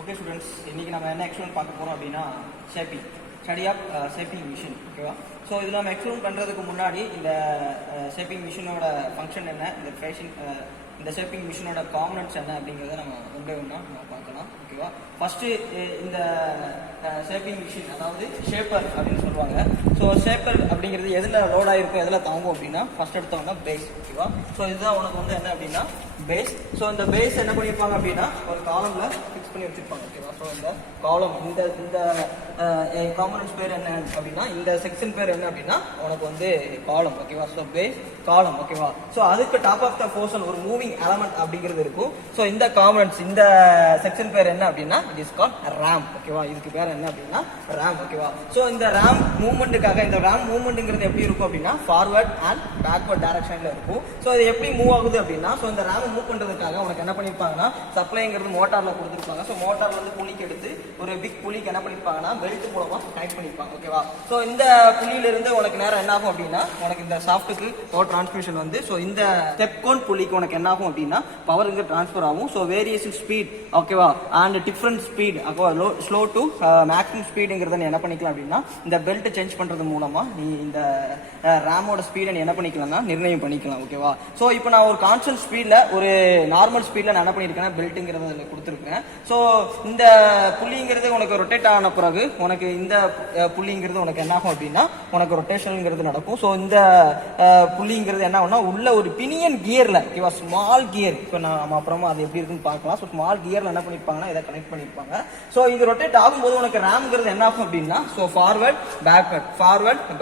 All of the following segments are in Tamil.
ஓகே ஸ்டூடெண்ட்ஸ், இன்றைக்கி நம்ம என்ன எக்ஸ்பிளைன் பார்க்க போகிறோம் அப்படின்னா shaping, study of shaping machine. ஓகேவா? ஸோ இதில் நம்ம எக்ஸ்பிளைன் பண்ணுறதுக்கு முன்னாடி இந்த ஷேப்பிங் மிஷினோட ஃபங்க்ஷன் என்ன, இந்த ஷேப்பிங் மிஷினோட காம்பனன்ட்ஸ் என்ன அப்படிங்கிறத நம்ம ஒன்றா நம்ம பார்க்கலாம். ஓகேவா? ஃபஸ்ட்டு இந்த ஷேப்பிங் மிஷின், அதாவது ஷேப்பர் அப்படின்னு சொல்லுவாங்க. ஸோ ஷேப்பர் அப்படிங்கிறது எதில் லோட் ஆகிருக்கும், எதில் தாங்கும் அப்படின்னா ஃபஸ்ட் எடுத்தோம்னா பேஸ். ஓகேவா? ஸோ இதுதான் உனக்கு வந்து என்ன அப்படின்னா பேஸ். ஸோ இந்த பேஸ் என்ன பண்ணியிருப்பாங்க அப்படின்னா ஒரு காலமில் ஃபிக்ஸ் பண்ணி வச்சுருப்பாங்க. ஓகேவா? ஸோ இந்த காலம் இந்த காம்பனன்ட்ஸ் பேர் என்ன அப்படின்னா, இந்த செக்ஷன் பேர் என்ன அப்படின்னா உனக்கு வந்து காலம். ஓகேவா? ஸோ பேஸ் காலம். ஓகேவா? ஸோ அதுக்கு டாப் ஆஃப் த போர்ஷன் ஒரு மூவிங் எலமெண்ட் அப்படிங்கிறது இருக்கும். ஸோ இந்த காம்பனன்ட்ஸ் இந்த செக்ஷன் பேர் என்ன அப்படின்னா இட் இஸ் கால்ட் ரேம். ஓகேவா? இதுக்கு பேர் என்ன அப்படின்னா ரேம். ஓகேவா? ஸோ இந்த ரேம் மூவ்மெண்ட்டுக்காக, இந்த ரேம் மூவ்மெண்ட்டுங்கிறது எப்படி இருக்கும் அப்படின்னா ஃபார்வர்ட் அண்ட் பேக்வர்ட் டைரக்ஷன்ல இருக்கும். ஸோ இது எப்படி மூவ் ஆகுது அப்படின்னா, ஸோ இந்த ரேம் மூவ் பண்றதுக்காக உனக்கு என்ன பண்ணிருப்பாங்கன்னா சப்ளைங்கிறது மோட்டார்ல கொடுத்துருப்பாங்க. ஸோ மோட்டார்ல இருந்து புள்ளிக்கு எடுத்து ஒரு பிக் புள்ளிக்கு என்ன பண்ணிருப்பாங்கன்னா பெல்ட் மூலமா கனெக்ட் பண்ணிருப்பாங்க. ஓகேவா? ஸோ இந்த புள்ளியில இருந்து உனக்கு நேரம் என்ன ஆகும் அப்படின்னா உனக்கு இந்த சாஃப்ட்டுக்கு பவர் டிரான்ஸ்மிஷன் வந்து, ஸோ இந்த ஸ்டெப் கோன் புள்ளிக்கு உனக்கு என்ன ஆகும் அப்படின்னா பவர் இங்க டிரான்ஸ்ஃபர் ஆகும். ஸோ வேரியேஷன் ஸ்பீட், ஓகேவா, and different speed, slow to maximum ஸ்பீடுங்கிறத நீ என்ன பண்ணிக்கலாம் அப்படின்னா இந்த பெல்ட் சேஞ்ச் பண்றது மூலமா நீ இந்த ரேமோட ஸ்பீடை நீ என்ன பண்ணிக்கலாம்னா நிர்ணயம் பண்ணிக்கலாம். ஓகேவா? ஸோ இப்போ நான் ஒரு கான்ஸ்டன்ட் ஸ்பீட்ல, ஒரு நார்மல் ஸ்பீட்ல நான் என்ன பண்ணிருக்கேன் பெல்ட்டுங்கிறத கொடுத்துருக்கேன். ஸோ இந்த புள்ளிங்கிறது உனக்கு ரொட்டேட் ஆன பிறகு உனக்கு இந்த புள்ளிங்கிறது உனக்கு என்ன ஆகும் அப்படின்னா உனக்கு ரொட்டேஷன்ங்கிறது நடக்கும். ஸோ இந்த புள்ளிங்கிறது என்ன ஆகும்னா உள்ள ஒரு பினியன் கியர்ல, ஓகேவா, ஸ்மால் கியர், இப்போ நம்ம அப்புறமா அது எப்படி இருக்குன்னு பார்க்கலாம். ஸோ ஸ்மால் கியர்ல என்ன பண்ணிருப்பாங்கன்னா இதை கனெக்ட் பண்ணிருப்பாங்க. ஸோ இது ரொட்டேட் ஆகும்போது உனக்கு ரேம்ங்கிறது என்ன ஆகும் அப்படின்னா ஸோ ஃபார்வர்ட்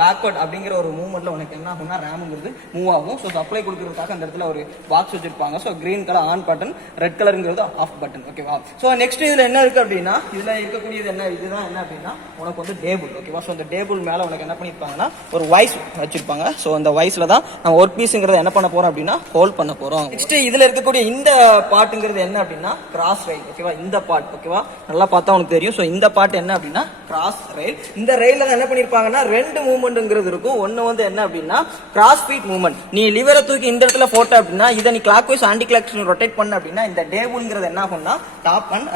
பேக்வர்ட் அப்படிங்கிற ஒரு மூவ்மெண்ட்ல உனக்கு என்ன ஆகும்னா ரேம்ங்கிறது மூவ் ஆகும். ஸோ சப்ளை கொடுக்கறதுக்காக அந்த இடத்துல ஒரு பாக்ஸ் வச்சிருப்பாங்க. So green colour on button, red கலருங்கிறது ஆஃப் பட்டன். ஓகேவா? ஸோ நெக்ஸ்ட் இதுல என்ன இருக்கு அப்படின்னா இதுல இருக்கக்கூடியது என்ன, இதுதான் என்ன அப்படின்னா உனக்கு வந்து டேபிள். ஓகேவா? ஸோ இந்த டேபிள் மேல உனக்கு என்ன பண்ணிருப்பாங்கன்னா ஒரு வைஸ் வச்சிருப்பாங்க. ஸோ அந்த வைஸ்ல தான் நம்ம ஒர்க் பீஸ்ங்கிறத என்ன பண்ண போறோம் அப்படின்னா ஹோல்ட் பண்ண போறோம். நெக்ஸ்ட் இதுல இருக்கக்கூடிய இந்த பார்ட்டுங்கிறது என்ன அப்படின்னா கிராஸ் ரெயில். ஓகேவா? இந்த பார்ட், ஓகேவா, நல்லா பார்த்தா உனக்கு தெரியும். ஸோ இந்த பார்ட் என்ன அப்படின்னா கிராஸ் ரெயில். இந்த ரெயில என்ன பண்ணிருப்பாங்கன்னா ரெண்டு மூவ்மெண்ட்ங்கிறது இருக்கும். ஒன்னு வந்து என்ன அப்படின்னா கிராஸ் ஃபீட் மூவ்மெண்ட். நீ லிவரை தூக்கி இந்த இடத்துல போட்ட அப்படின்னா இதை நீ clockwise anti clock rotate பண்ண அப்படின்னா இந்த டேபிள்ங்கிறது என்ன ஆகும்னா டாப் அண்ட்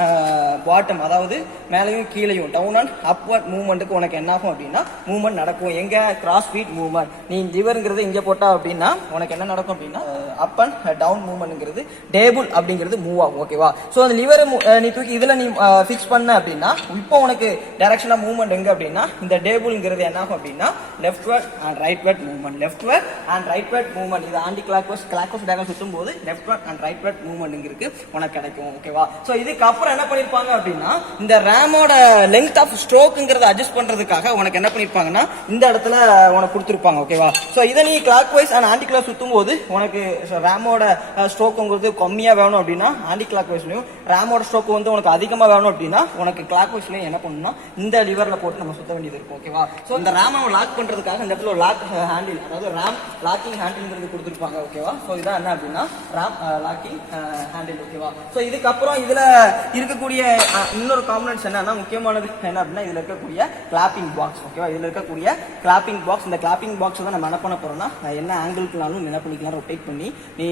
பாட்டம், அதாவது மேலையும் கீழையும் டவுன் அண்ட் அப்வர்ட் மூவ்மெண்ட்டுக்கு உனக்கு என்ன ஆகும் அப்படின்னா மூவ்மெண்ட் நடக்கும். எங்க கிராஸ் ஃபீட் மூவ்மெண்ட். நீ லிவருங்கிறது இங்க போட்டா அப்படின்னா உனக்கு என்ன நடக்கும் அப்படின்னா அப் அண்ட் டவுன் மூவ்மெண்ட்ங்கிறது டேபிள் அப்படிங்கிறது மூவ் ஆகும். ஓகேவா? ஸோ அந்த லிவரை நீ தூக்கி இதுல நீ ஃபிக்ஸ் பண்ண அப்படின்னா இப்போ உனக்கு டைரக்ஷன் ஆஃப் மூவ்மெண்ட் எங்க அப்படின்னா இந்த டேபிள்ங்கிறது என்ன ஆகும் அப்படின்னா லெஃப்ட்வர்ட் அண்ட் ரைட்வர்ட் மூவ்மெண்ட், லெஃப்ட்வர்ட் அண்ட் ரைட்வர்ட் மூவ்மெண்ட். இது ஆன்டி கிளாக் வைஸ் டயக்ராம் சுத்தும் போது லெஃப்ட்வர்ட் அண்ட் ரைட்வர்ட் மூவ்மெண்ட் இருக்கு உனக்கு கிடைக்கும். ஓகேவா? ஸோ இதுக்கு அப்புறம் என்ன பண்ணிருப்பாங்க அப்படின்னா இந்த ரேமோட லெங்த் ஆஃப் ஸ்ட்ரோக்குங்கிறத அட்ஜஸ்ட் பண்றதுக்காக உனக்கு என்ன பண்ணிருப்பாங்கன்னா இந்த இடத்துல உனக்கு கொடுத்துருப்பாங்க. ஓகேவா? ஸோ இதை நீ clockwise and anti clock சுத்தும் போது உனக்கு ரேமோட ஸ்ட்ரோக்குங்கிறது கம்மியா வேணும் அப்படின்னா ஆன்டி கிளாக் வைஸ்லயும், ரேமோட ஸ்ட்ரோக் வந்து உனக்கு அதிகமா வேணும் அப்படின்னா உனக்கு கிளாக் வைஸ்லயும் என்ன பண்ணணும்னா இந்த லிவர்ல போட்டு நம்ம சுத்த வேண்டியது இருக்கும். ஓகேவா? ஸோ இந்த ரேமை லாக் பண்றதுக்காக இந்த இடத்துல லாக் ஹேண்டில், அதாவது ரேம் லாக்கிங் ஹேண்டில்ங்கிறது கொடுத்துருப்பாங்க. ஓகேவா? ஸோ இதான் என்ன அப்படின்னா ரேம் லாக்கிங் ஹேண்டில். ஓகேவா? ஸோ இதுக்கப்புறம் இதுல இருக்கக்கூடிய இன்னொரு காம்பனன்ட்ஸ் என்னன்னா முக்கியமானது என்ன அப்படின்னா இதுல இருக்கக்கூடிய கிளாப்பிங் பாக்ஸ். ஓகேவா? இதுல இருக்கக்கூடிய கிளாப்பிங் பாக்ஸ். இந்த கிளாப்பிங் பாக்ஸ் தான் நம்ம என்ன பண்ண போறோம்னா என்ன ஆங்கிள்க்குனாலும் என்ன பண்ணிக்கலாம் ரொட்டேட் பண்ணி நீ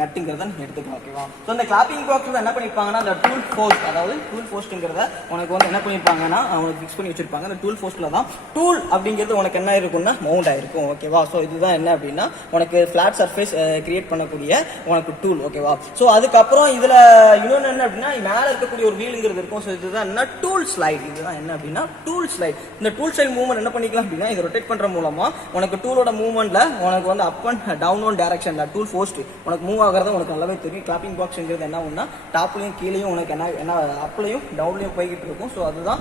கட்டுங்கிறத எடுத்துக்கலாம். ஓகேவா? ஸோ இந்த கிளாப்பிங் பாக்ஸ் என்ன பண்ணிருப்பாங்கன்னா அந்த டூல் போஸ்ட், அதாவது டூல் போஸ்ட்ங்கிறத உனக்கு வந்து என்ன பண்ணிருப்பாங்கன்னா உனக்கு ஃபிக்ஸ் பண்ணி வச்சிருப்பாங்க. அந்த டூல் போஸ்ட்ல தான் டூல் அப்படிங்கிறது உனக்கு என்ன இருக்கும்னா மவுண்ட் ஆயிருக்கும். ஓகேவா? ஸோ இதுதான் என்ன அப்படின்னா உனக்கு பிளாட் சர்ஃபேஸ் கிரியேட் பண்ணக்கூடிய உனக்கு டூல். ஓகேவா? ஸோ அதுக்கப்புறம் இதுல இன்னொன்னு என்ன அப்படின்னா மேல இருக்கக்கூடிய ஒரு வீலுங்கிறது இருக்கும். ஸோ இதுதான் என்ன டூல் ஸ்லைட். இதுதான் என்ன அப்படின்னா டூல் ஸ்லைட். இந்த டூல் ஸ்லைட் மூவ்மெண்ட் என்ன பண்ணிக்கலாம் அப்படின்னா இதை ரொட்டேட் பண்ற மூலமா உனக்கு டூலோட மூவ்மெண்ட்ல உனக்கு வந்து அப் அண்ட் டவுன் ஒன் டைரக்ஷன்ல டூல் போஸ்ட் உனக்கு மூவ் ஆகிறது உனக்கு நல்லாவே தெரியும். கிளாப்பிங் பாக்ஸ்ங்கிறது என்ன ஒன்னா டாப்லயும் கீழேயும் உனக்கு என்ன அப்லயும் டவுன்லயும் போய்கிட்டு இருக்கும். ஸோ அதுதான்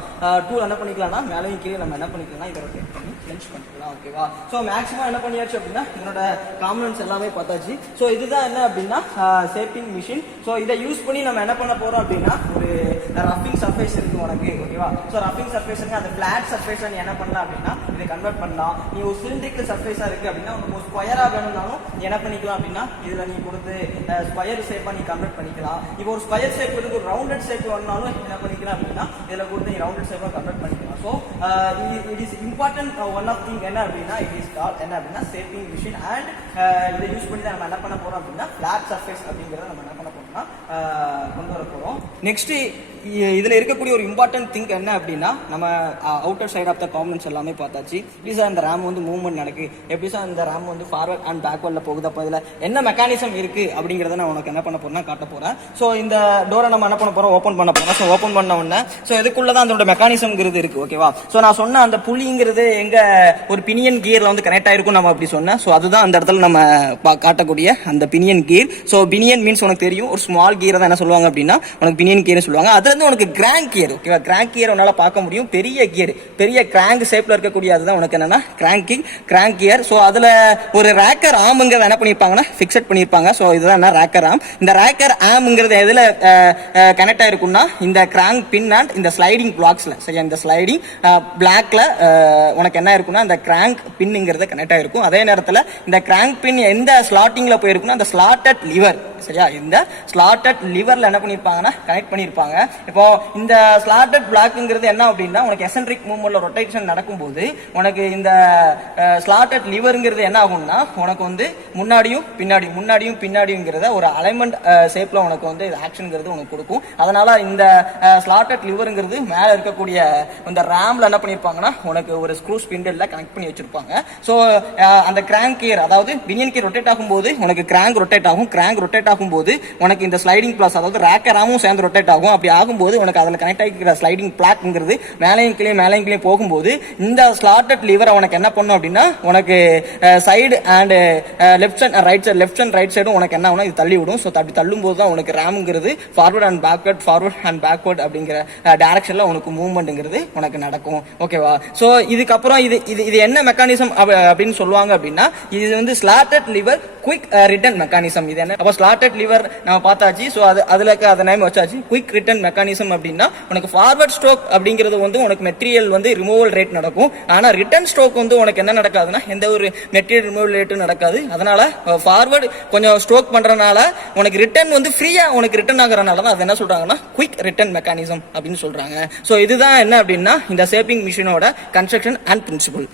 டூல் என்ன பண்ணிக்கலாம்னா மேலையும் கீழே நம்ம என்ன பண்ணிக்கலாம் இதை ரொட்டேட் பண்ணி சென்ஸ் பண்ணிக்கலாம். ஓகேவா? ஸோ மேக்ஸிமம் என்ன பண்ணியாச்சு அப்படின்னா இதனோட காம்பனன்ட்ஸ் எல்லாமே பார்த்தாச்சு. ஸோ இதுதான் என்ன அப்படின்னா ஷேப்பிங் மிஷின். ஸோ இதை யூஸ் பண்ணி நம்ம என்ன பண்ண போறோம் அப்படின்னா ஒரு ரஃபிங் சர்ஃபேஸ் இருக்கு உனக்கு. ஓகேவா? ஸோ ரஃபிங் சர்ஃபேஸ் அந்த பிளாட் சர்ஃபேஸ் நீ என்ன பண்ணலாம் அப்படின்னா இதை கன்வெர்ட் பண்ணலாம். நீ ஒரு சிலிண்ட்ரிக்கல் சர்ஃபேஸா இருக்கு அப்படின்னா உனக்கு ஒரு ஸ்கொயரா வேணும்னாலும் என்ன பண்ணிக்கலாம் அப்படின்னா இதுல நீ கொடுத்து ஸ்கொயர் ஷேப்பா நீ கன்வெர்ட் பண்ணிக்கலாம். இப்போ ஒரு ஸ்கொயர் ஷேப் இருக்கு, ஒரு ரவுண்டட் ஷேப் வேணும்னாலும் என்ன பண்ணிக்கலாம் அப்படின்னா இதுல கொடுத்து நீ ரவுண்டட் ஷேப்பா கன்வெர்ட் பண்ணிக்கலாம். So it is important one of thing என்ன அப்படின்னா இட் இஸ் கால்ட் என்ன அப்படின்னா ஷேப்பிங் மிஷின். அண்ட் இதை யூஸ் பண்ணி தான் நம்ம என்ன பண்ண போறோம் அப்படின்னா பிளாட் சர்ஃபேஸ் அப்படிங்கிறத நம்ம என்ன பண்ண போறோம்னா கொண்டு வர போறோம். நெக்ஸ்ட் இதில் இருக்கக்கூடிய ஒரு இம்பார்ட்டன்ட் திங்க் என்ன அப்படின்னா நம்ம outer side of the components எல்லாமே பார்த்தாச்சு. எப்படி சார் இந்த ரேம் வந்து மூவ்மெண்ட் நடக்கு, எப்படி சார் இந்த ரேம் வந்து ஃபார்வர்ட் அண்ட் பேக்வர்டில் போகுது, அப்போ இதில் என்ன மெக்கானிசம் இருக்கு அப்படிங்கிறத நான் உனக்கு என்ன பண்ண போறேன்னா காட்ட போறேன். ஸோ இந்த டோரை நம்ம என்ன பண்ண போறோம், ஓப்பன் பண்ண போறோம். ஸோ ஓப்பன் பண்ண உடனே ஸோ இதுக்குள்ள தான் அதோட மெக்கானிசம்ங்கிறது இருக்கு. ஓகேவா? ஸோ நான் சொன்ன அந்த புலிங்கிறது எங்க ஒரு பினியன் கியர்ல வந்து கனெக்ட் ஆயிருக்கும் நம்ம அப்படி சொன்னேன். ஸோ அதுதான் அந்த இடத்துல நம்ம காட்டக்கூடிய அந்த pinion gear. So pinion means உனக்கு தெரியும், ஒரு ஸ்மால் கியரை தான் என்ன சொல்லுவாங்க அப்படின்னா உனக்கு பினியன் கியர் சொல்லுவாங்க. அதுல இருந்து உனக்கு கிராங்க் கியர். ஓகேவா? கிராங்க் கியர் உன்னால பார்க்க முடியும், பெரிய கியர், பெரிய கிராங்க் ஷேப்ல இருக்கக்கூடிய அதுதான் உனக்கு என்னன்னா கிராங்க் கியர். ஸோ அதுல ஒரு ரேக்கர் ஆம்ங்கிறத என்ன பண்ணிருப்பாங்கன்னா ஃபிக்ஸட் பண்ணிருப்பாங்க. ஸோ இதுதான் என்ன ரேக்கர் ஆம். இந்த ரேக்கர் ஆம்ங்கிறது எதுல கனெக்ட் ஆயிருக்கும்னா இந்த கிராங்க் பின் அண்ட் இந்த ஸ்லைடிங் பிளாக்ஸ்ல. சரியா? இந்த ஸ்லைடிங் பிளாக்ல உனக்கு என்ன இருக்குன்னா இந்த கிராங்க் பின்ங்கிறது கனெக்ட் ஆயிருக்கும். அதே நேரத்தில் இந்த கிராங்க் பின் எந்த ஸ்லாட்டிங்ல போயிருக்குன்னா அந்த ஸ்லாட்டட் லிவர். சரியா? இந்த ஸ்லாட்டட் லிவர்ல என்ன பண்ணிருப்பாங்கன்னா கனெக்ட் பண்ணிருப்பாங்க. இப்போ இந்த ஸ்லாட்டட் பிளாக்ங்கிறது என்ன அப்படின்னா உனக்கு எசென்ட்ரிக் மூவ்மெண்ட்ல ரொட்டேஷன் நடக்கும்போது உனக்கு இந்த ஸ்லாட்டட் லிவர்ங்கிறது என்ன ஆகும்னா உனக்கு வந்து முன்னாடியும் பின்னாடியும்ங்கிறத ஒரு அலைன்மெண்ட் ஷேப்ல உனக்கு வந்து ஆக்ஷன்ங்கிறது உனக்கு கொடுக்கும். அதனால இந்த ஸ்லாட்டட் லிவர்ங்கிறது மேல இருக்கக்கூடிய இந்த ரேம்ல என்ன பண்ணிருப்பாங்கன்னா உனக்கு ஒரு ஸ்க்ரூ ஸ்பிண்டில்ல கனெக்ட் பண்ணி வச்சிருப்பாங்க. ஸோ அந்த கிராங்க் கியர் அதாவது பினியன் கியர் ரொட்டேட் ஆகும்போது உனக்கு கிராங்க் ரொட்டேட் ஆகும். கிராங்க் ரொட்டேட் ஆகும்போது உனக்கு இந்த ஸ்லைடிங் பிளாஸ் அதாவது ரேக்கராமும் சேர்ந்து ரொட்டேட் ஆகும். அப்படி ஆகும்போது உனக்கு அதில் கனெக்ட் ஆகிக்கிற ஸ்லைடிங் பிளாக்ங்கிறது மேலையும் கீழே போகும்போது இந்த ஸ்லாட்டட் லிவரை உனக்கு என்ன பண்ணும் அப்படின்னா உனக்கு side and left and right சைடும் உனக்கு என்ன ஆகும், இது தள்ளி விடும். ஸோ அப்படி தள்ளும் போது தான் உனக்கு ரேம்ங்கிறது ஃபார்வர்ட் அண்ட் பேக்வர்ட் அப்படிங்கிற டைரக்ஷன்ல உனக்கு மூவ்மெண்ட்ங்கிறது உனக்கு நடக்கும். ஓகேவா? ஸோ இதுக்கப்புறம் இது என்ன மெக்கானிசம் அப்படின்னு சொல்லுவாங்க அப்படின்னா இது வந்து slotted liver quick return mechanism. இது என்ன? அப்போ ஸ்லாட்டட் லிவர் நம்ம பார்த்தாச்சு. ஸோ அதுல அதை நேம் வச்சாச்சு. குயிக் ரிட்டர்ன் மெக்கானிசம் அப்படின்னா உனக்கு ஃபார்வர்ட் ஸ்ட்ரோக் அப்படிங்கிறது வந்து உனக்கு மெட்டீரியல் வந்து ரிமூவல் ரேட் நடக்கும். ஆனா ரிட்டர்ன் ஸ்ட்ரோக் வந்து உனக்கு என்ன நடக்காதுன்னா எந்த ஒரு மெட்டீரியல் ரிமூவல் ரேட்டும் நடக்காது. அதனால ஃபார்வர்ட் கொஞ்சம் ஸ்ட்ரோக் பண்றதுனால உனக்கு ரிட்டர்ன் வந்து ஃப்ரீயா உனக்கு ரிட்டர்ன் ஆகுறதுனால தான் அது என்ன சொல்றாங்கன்னா குயிக் ரிட்டர்ன் மெக்கானிசம் அப்படின்னு சொல்றாங்க. ஸோ இதுதான் என்ன அப்படின்னா இந்த ஷேப்பிங் மிஷினோட கன்ஸ்ட்ரக்ஷன் அண்ட் பிரின்சிபல்.